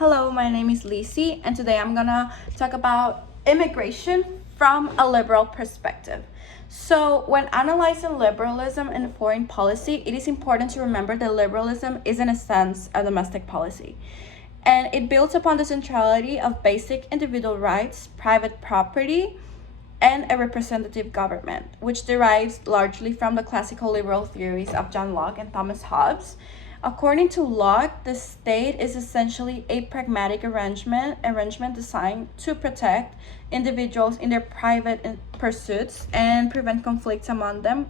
Hello, my name is Lisi, and today I'm gonna talk about immigration from a liberal perspective. So, when analyzing liberalism in foreign policy, it is important to remember that liberalism is, in a sense, a domestic policy. And it builds upon the centrality of basic individual rights, private property, and a representative government, which derives largely from the classical liberal theories of John Locke and Thomas Hobbes. According to Locke, the state is essentially a pragmatic arrangement designed to protect individuals in their private pursuits and prevent conflicts among them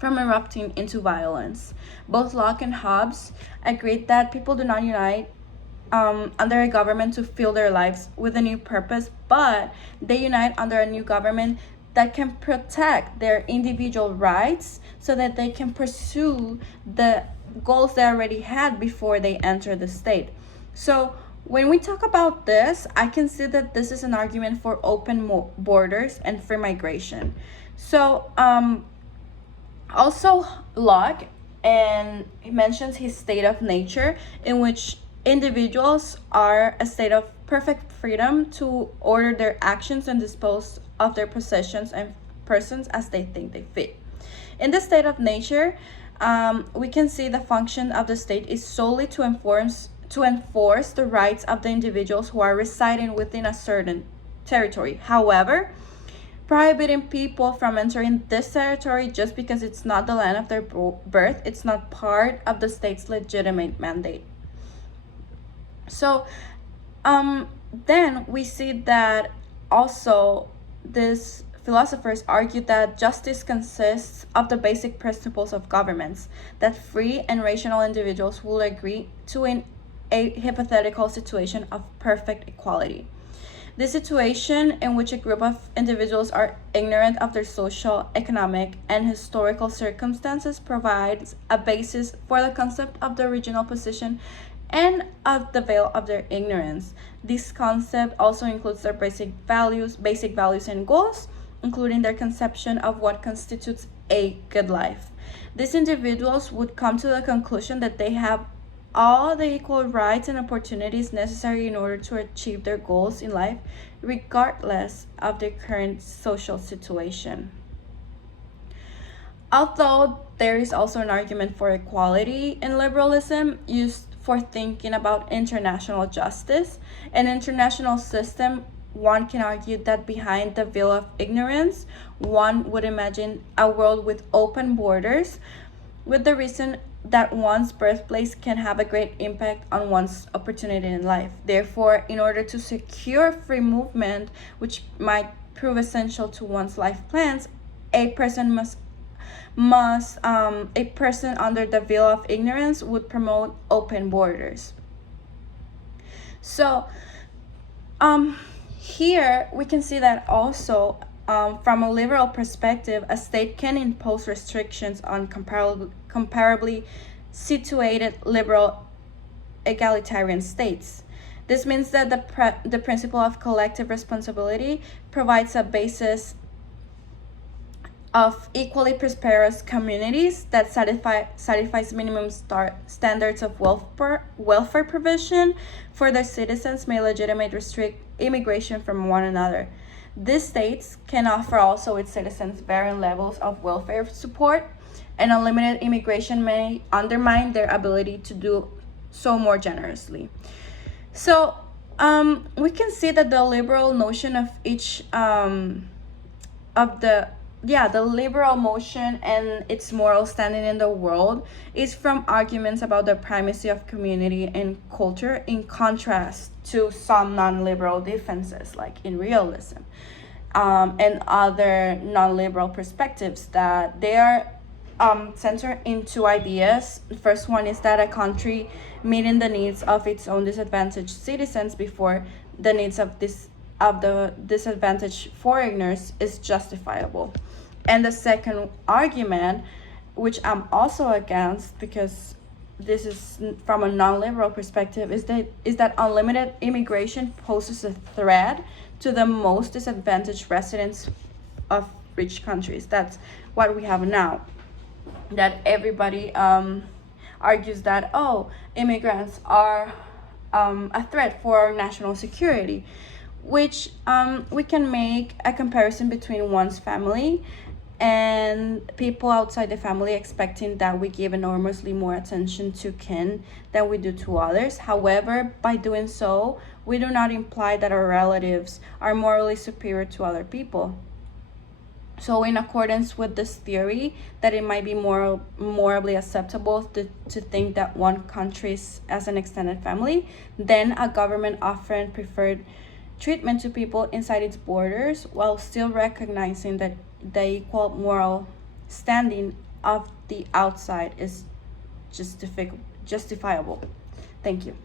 from erupting into violence. Both Locke and Hobbes agreed that people do not unite under a government to fill their lives with a new purpose, but they unite under a new government that can protect their individual rights so that they can pursue the goals they already had before they enter the state. So when we talk about this, I can see that this is an argument for open borders and free migration. So also Locke, and he mentions his state of nature, in which individuals are a state of perfect freedom to order their actions and dispose of their possessions and persons as they think they fit. In the state of nature, we can see the function of the state is solely to enforce the rights of the individuals who are residing within a certain territory. However, prohibiting people from entering this territory just because it's not the land of their birth, it's not part of the state's legitimate mandate. So then we see that also these philosophers argue that justice consists of the basic principles of governments, that free and rational individuals will agree to in a hypothetical situation of perfect equality. This situation in which a group of individuals are ignorant of their social, economic, and historical circumstances provides a basis for the concept of the original position and of the veil of their ignorance. This concept also includes their basic values and goals, including their conception of what constitutes a good life. These individuals would come to the conclusion that they have all the equal rights and opportunities necessary in order to achieve their goals in life, regardless of their current social situation. Although there is also an argument for equality in liberalism used for thinking about international justice and international system, one can argue that behind the veil of ignorance, one would imagine a world with open borders, with the reason that one's birthplace can have a great impact on one's opportunity in life. Therefore, in order to secure free movement, which might prove essential to one's life plans, a person a person under the veil of ignorance would promote open borders. So here we can see that also from a liberal perspective, a state can impose restrictions on comparably situated liberal egalitarian states. This means that the principle of collective responsibility provides a basis of equally prosperous communities that satisfies minimum standards of welfare provision for their citizens may legitimately restrict immigration from one another. These states can offer also its citizens varying levels of welfare support, and unlimited immigration may undermine their ability to do so more generously. So we can see that the liberal notion of the liberal motion and its moral standing in the world is from arguments about the primacy of community and culture, in contrast to some non-liberal defenses like in realism and other non-liberal perspectives that they are centered into ideas. The first one is that a country meeting the needs of its own disadvantaged citizens before the needs of the disadvantaged foreigners is justifiable. And the second argument, which I'm also against because this is from a non-liberal perspective, is that unlimited immigration poses a threat to the most disadvantaged residents of rich countries. That's what we have now. That everybody argues that immigrants are a threat for our national security, which we can make a comparison between one's family and people outside the family, expecting that we give enormously more attention to kin than we do to others. However, by doing so, we do not imply that our relatives are morally superior to other people. So, in accordance with this theory, that it might be morally acceptable to think that one country is as an extended family, then a government offering preferred treatment to people inside its borders while still recognizing that the equal moral standing of the outside is justifiable. Thank you.